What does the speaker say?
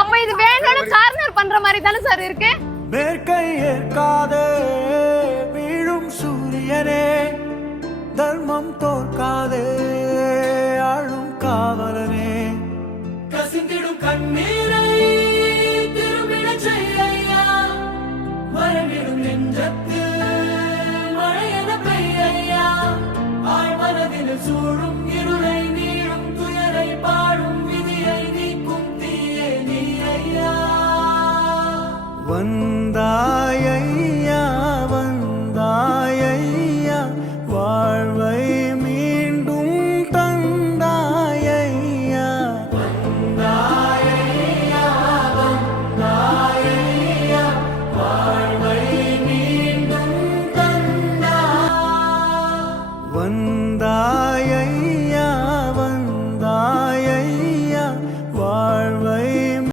அப்ப இது வேணும்னு கார்னர் பண்ற மாதிரி தானே சார் இருக்கு. மேற்கை ஏற்காதே வீழும் சூரியனே, தர்மம் தோற்காதே ஆளும் காவலனே, கசிந்திடும் கண்ணீரை திரும்பிட செய்யா, மரணிடும் நெஞ்சத்து மழையென பெய்யா, ஆழ்மனதில் சூழும் இருளை நீளும் துயரை பாடும் விதியை நீக்கும் தீயே நீ ஐயா. வந்தாயையா வந்தாயை